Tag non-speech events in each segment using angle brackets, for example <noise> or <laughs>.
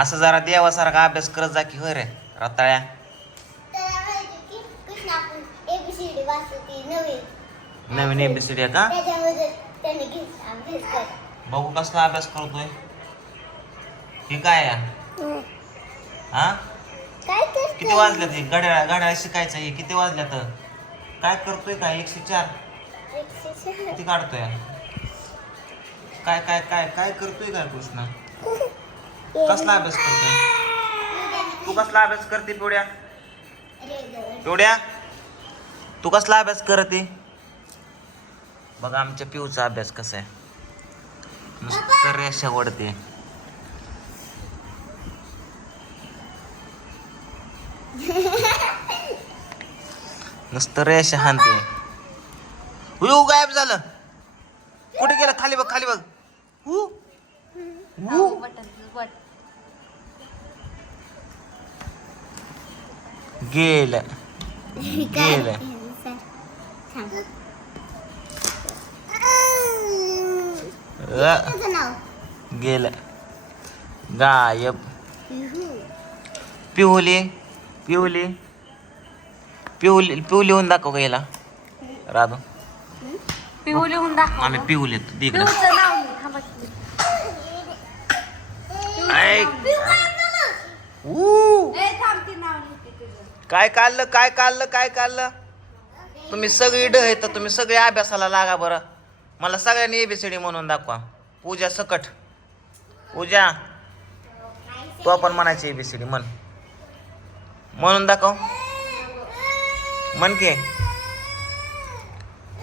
असं जरा देवासारखा अभ्यास करत जा की होय रे रताळ्या. एबीसीडी नवीन एबीसीडी का? अभ्यास बघू कसला अभ्यास करतोय. हे काय हा? किती वाजल्यात हे? घड्याळ घड्याळ शिकायचं हे किती वाजल्यात? काय करतोय काय? एकशे चार. किती काढतोय? काय काय काय काय करतोय काय कृष्ण? कसला अभ्यास करतोय? तू कसला अभ्यास करते पिवड्या? पिवड्या तू कसला अभ्यास करते? बघा आमच्या पिऊचा अभ्यास कसा आहे. नुसतं रेषा वडते नुसतं रेषा हाणते. हु गायब झालं. कुठे गेलं? खाली बघ खाली बघ. हु हु गेलं. गेलं. गेलं. गायब. पिवली पिवली पिवली पिवली होऊन दाखव का याला? राधू. पिऊ लिहून दाखव. आम्ही पिवले तिकडे पिऊचं नाव लिह. ऐक. ऊ. ए, थांब ती नाव लिहिते तुझं. काय काढलं काय काढलं काय काढलं? तुम्ही सगळी ड आहे तर तुम्ही सगळे अभ्यासाला लागा बरं. मला सगळ्यांनी एबीसीडी म्हणून दाखवा. पूजा सकट. पूजा. तू आपण म्हणायची एबीसीडी म्हण. म्हणून दाखव. म्हण की.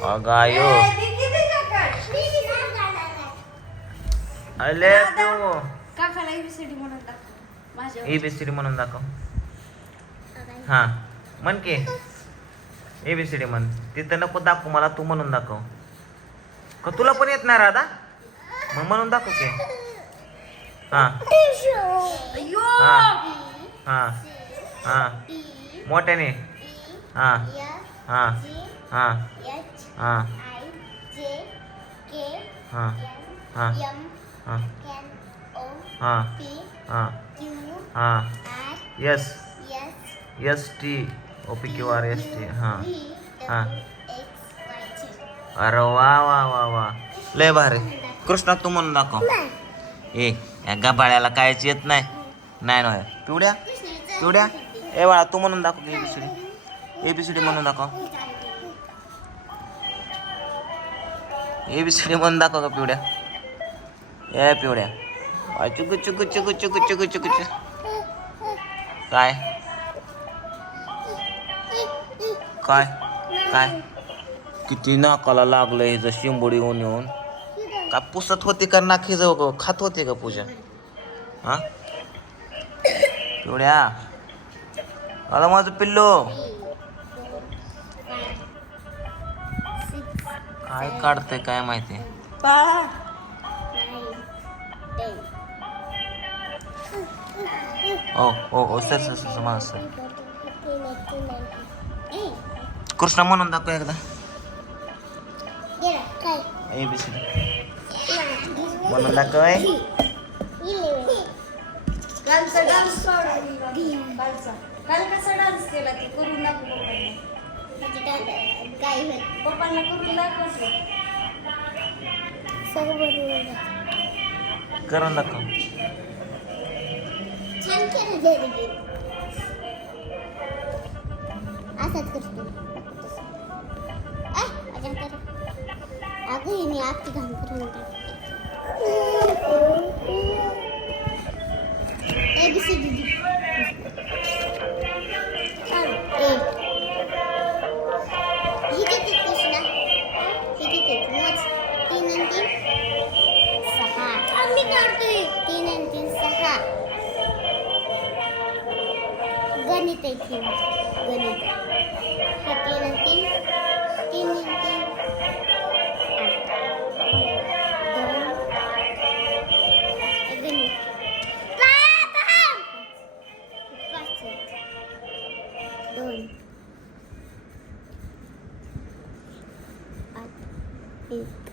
अगायो? अले ABCD म्हणून दाखव. एबीसीडी म्हणून दाखव. हा म्हण की एबीसीडी म्हण तिथं नको दाखव मला तू म्हणून दाखव का तुला पण येत नाही राधा मग म्हणून दाखव की हा! हा हा हा मोठ्याने हा हा हा हा हा हा हा हा हा हा yes yes T O P Q R S T हां. हां. अरे वा वा वा वा लय भारी. कृष्णा तू म्हणून दाखव. ए या गबाळ्याला कायच येत नाही. नाही ना पिवड्या? पिवड्या? ए बाळा तू म्हणून दाखव एबीसीडी एबीसीडी म्हणून दाखव. एबीसीडी म्हणून दाखव का पिवड्या? ए पिवड्या. चुकू चुकू चुकू चुकू चुकू चुकू चुकू. काय? काय? काय? किती नाकाला लागलं हे जर शिंबोडी येऊन येऊन. का पुसत होते का नाखी जाऊ खात होते का पूजा? हा? पिवड्या आला माझं पिल्लो. काय काढतंय काय माहिती. ओ ओ ओ सर सर सर माझं सर. कृष्ण म्हणून दाखव एकदा. A B C. म्हणून दाखव ए. कालचा डान्स कालचा काल कसा डान्स केला ती करून दाखव पप्पांना. करून दाखव. करून दाखव असंच करतो. దీని ఆకి దంపుతుంటారు ఏబిసిడి गणित गणित हाती दोन एक येते.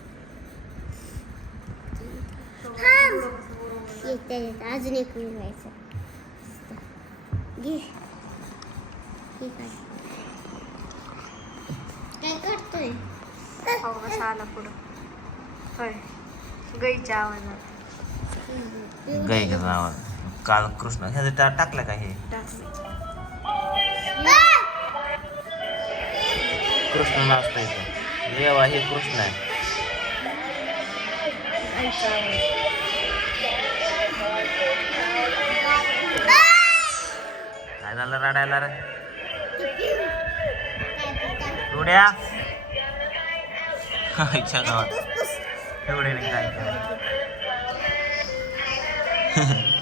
त्याच्यात अजून एक मिळवायचं घे. हे. काय करतोय? हो कसा आला पुढं. होय. गाईच्या आवाजात. गायचा आवाज काल कृष्ण ह्याचं टाकलं का हे? टाकले. कृष्ण नाचता इथं देवा हे कृष्ण आहे. काय झालं रडायला रे? काय इच्छा गावात. एवढे काय <laughs>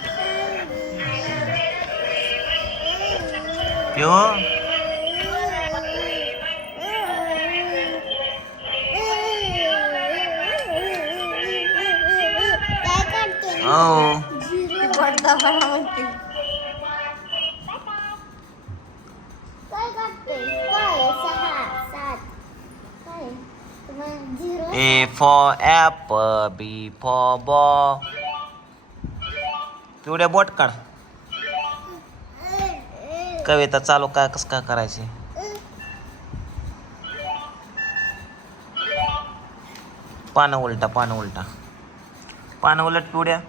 तुम्हाला zero A for apple B for बॉ पिवड्या बोट काढ कविता चालू काय कसं काय करायची? पानं उलटा पानं उलटा. पानं उलट पिवड्या.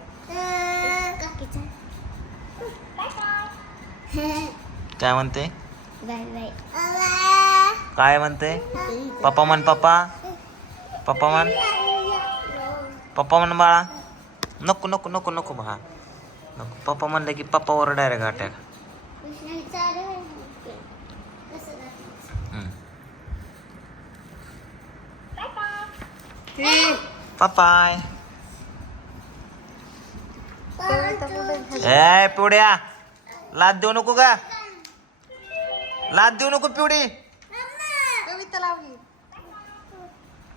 काय म्हणते? काय म्हणते? पप्पा म्हण पप्पा. पप्पा म्हण. पप्पा म्हण बाळा. नको नको नको नको बाळा. नको. पप्पा म्हणलं की पप्पावर डायरेक्ट अटॅक कुठे ए पिवड्या. लाद देऊ नको का? लाद देऊ नको पिवडी. कविता लावली.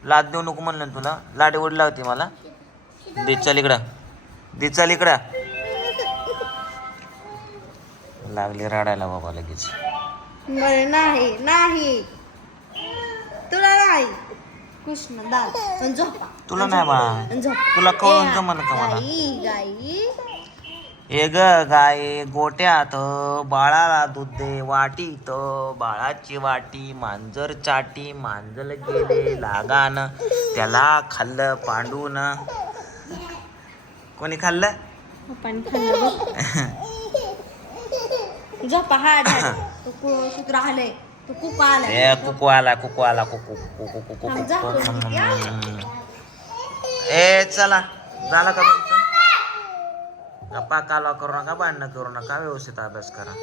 लाद देऊ नको म्हणलं ना तुला. लाडी ओढ लावते मला. दे चल इकडं. दे चल इकडं. <laughs> लागली रडायला बाबा लगेच. बरे नाही नाही. तुला नाही. कृष्ण दाल पण झोपा. तुला नाही झोपा. तुला कळून जमलं का मला? गाई गाई. ए ग गाय गोट्यात बाळाला दूध दे वाटीत बाळाची वाटी मांजर चाटी मांजर गेले लागान त्याला खाल्लं पांडून. कोणी खाल्लं? पण खाल्लं. <laughs> झोपा हा कुत्र आलंय तू कुक आलाय. ए कुकू आला कुकू आला कुकू कुकू कुकू थांब, जा. कुकू ए चला. झाला का तुमचं? गप्पा कालवा करू नका भांडणं करू नका. व्यवस्थित अभ्यास करा.